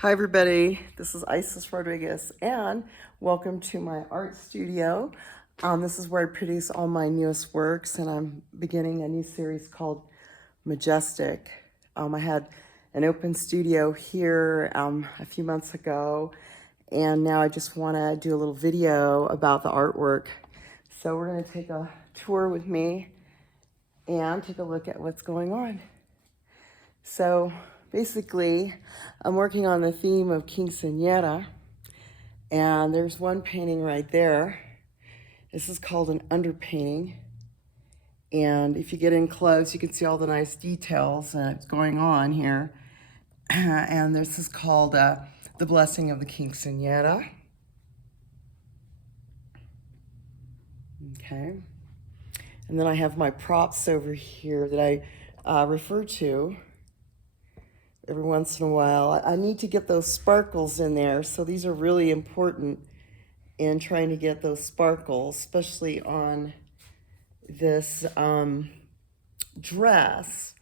Hi everybody, this is Isis Rodriguez and welcome to my art studio. This is where I produce all my newest works and I'm beginning a new series called Majestic. I had an open studio here a few months ago and now I just want to do a little video about the artwork. So we're going to take a tour with me and take a look at what's going on. So basically, I'm working on the theme of Quinceañera, and there's one painting right there. This is called an underpainting, and if you get in close, you can see all the nice details that's going on here. And this is called The Blessing of the Quinceañera. Okay. And then I have my props over here that I refer to every once in a while. I need to get those sparkles in there, so these are really important in trying to get those sparkles, especially on this dress.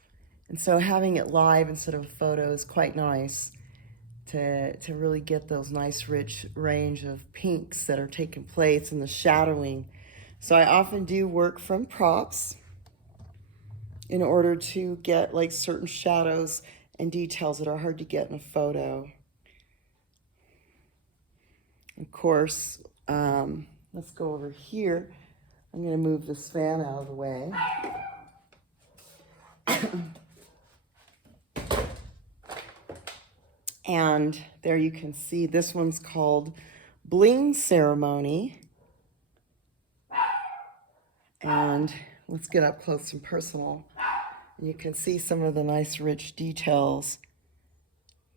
And so having it live instead of a photo is quite nice to really get those nice rich range of pinks that are taking place in the shadowing. So I often do work from props in order to get like certain shadows and details that are hard to get in a photo. Of course, let's go over here. I'm going to move this fan out of the way. And there you can see this one's called Bling Ceremony. And let's get up close and personal. You can see some of the nice rich details.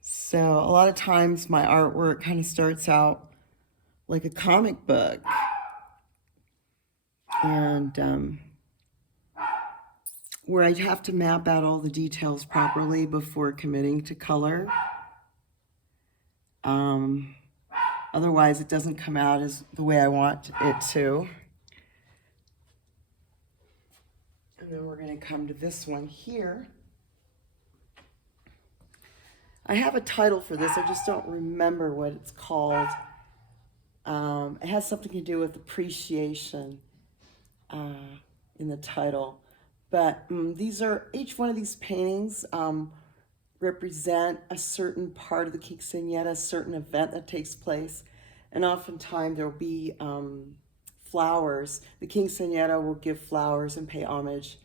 So a lot of times my artwork kind of starts out like a comic book. And where I have to map out all the details properly before committing to color. Otherwise it doesn't come out as the way I want it to. And then we're going to come to this one here. I have a title for this, I just don't remember what it's called. It has something to do with appreciation in the title. But each one of these paintings represent a certain part of the quinceañera, a certain event that takes place. And oftentimes there will be flowers. The quinceañera will give flowers and pay homage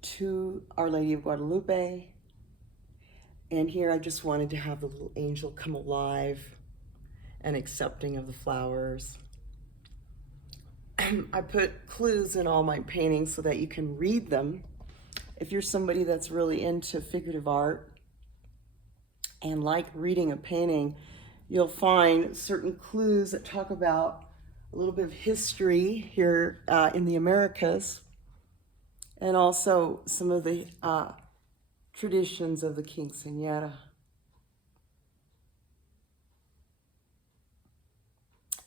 to Our Lady of Guadalupe. And here I just wanted to have the little angel come alive and accepting of the flowers. I put clues in all my paintings so that you can read them. If you're somebody that's really into figurative art and like reading a painting, you'll find certain clues that talk about a little bit of history here in the Americas, and also some of the traditions of the quinceañera.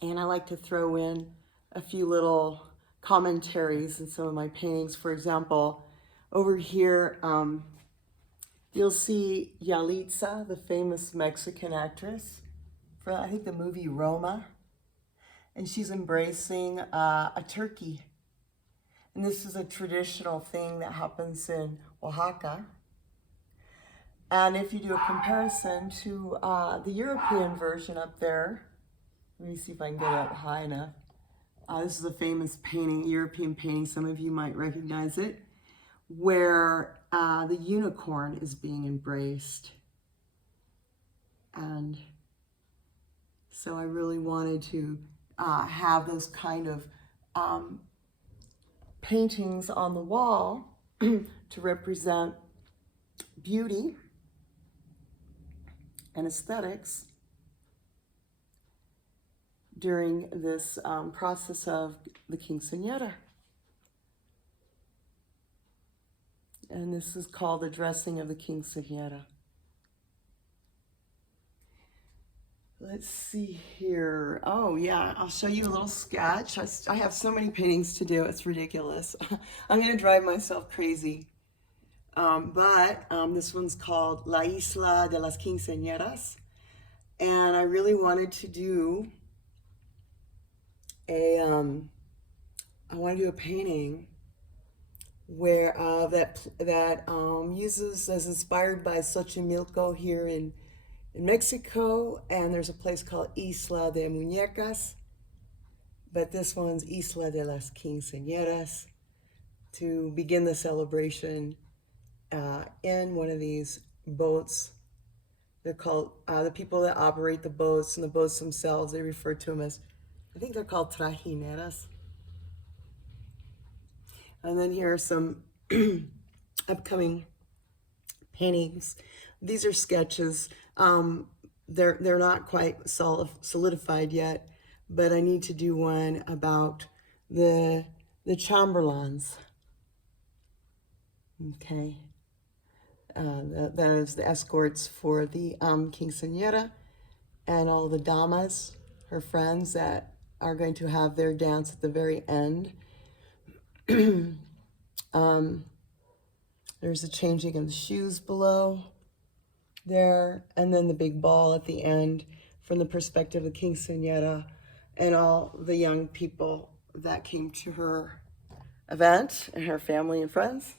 And I like to throw in a few little commentaries in some of my paintings. For example, over here, you'll see Yalitza, the famous Mexican actress, for I think the movie Roma. And she's embracing a turkey. And this is a traditional thing that happens in Oaxaca. And if you do a comparison to the European version up there, let me see if I can get it up high enough. This is a famous painting, European painting, some of you might recognize it, where the unicorn is being embraced. And so I really wanted to have those kind of paintings on the wall to represent beauty and aesthetics during this process of the quinceañera. And this is called the dressing of the quinceañera. Let's see here. Oh yeah, I'll show you a little sketch. I have so many paintings to do, it's ridiculous. I'm gonna drive myself crazy. But this one's called La Isla de las Quinceañeras. And I really wanted to do a, I want to do a painting where that uses as inspired by Xochimilco here in Mexico, and there's a place called Isla de Muñecas, but this one's Isla de las Quinceañeras, to begin the celebration in one of these boats. They're called, the people that operate the boats and the boats themselves, they refer to them as, I think they're called trajineras. And then here are some upcoming paintings. These are sketches. They're not quite solidified yet, but I need to do one about the Chamberlains. Okay, that is the escorts for the Quinceañera, and all the damas, her friends that are going to have their dance at the very end. There's the changing of the shoes below there, and then the big ball at the end from the perspective of the Quinceañera and all the young people that came to her event and her family and friends.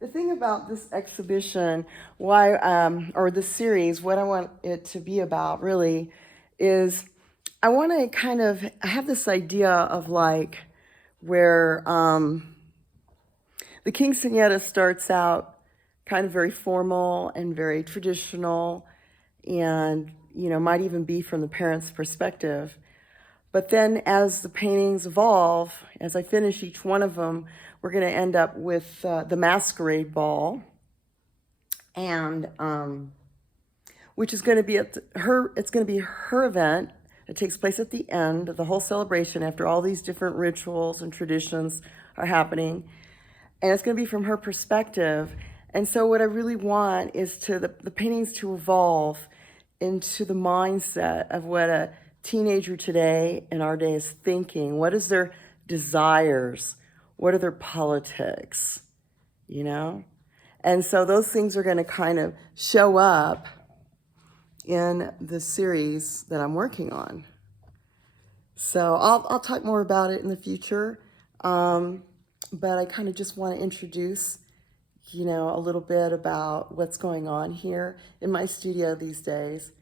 The thing about this exhibition, or this series, what I want it to be about really is I want to I have this idea of like where the Quinceañera starts out kind of very formal and very traditional, and might even be from the parents' perspective. But then as the paintings evolve, as I finish each one of them, we're going to end up with the masquerade ball, and which is going to be it's going to be her event. It takes place at the end of the whole celebration after all these different rituals and traditions are happening. And it's going to be from her perspective. And so what I really want is the paintings to evolve into the mindset of what a teenager today in our day is thinking. What is their desires? What are their politics? And so those things are going to kind of show up in the series that I'm working on. So I'll talk more about it in the future. But I kind of just want to introduce, a little bit about what's going on here in my studio these days.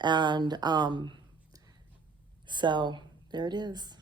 And so there it is.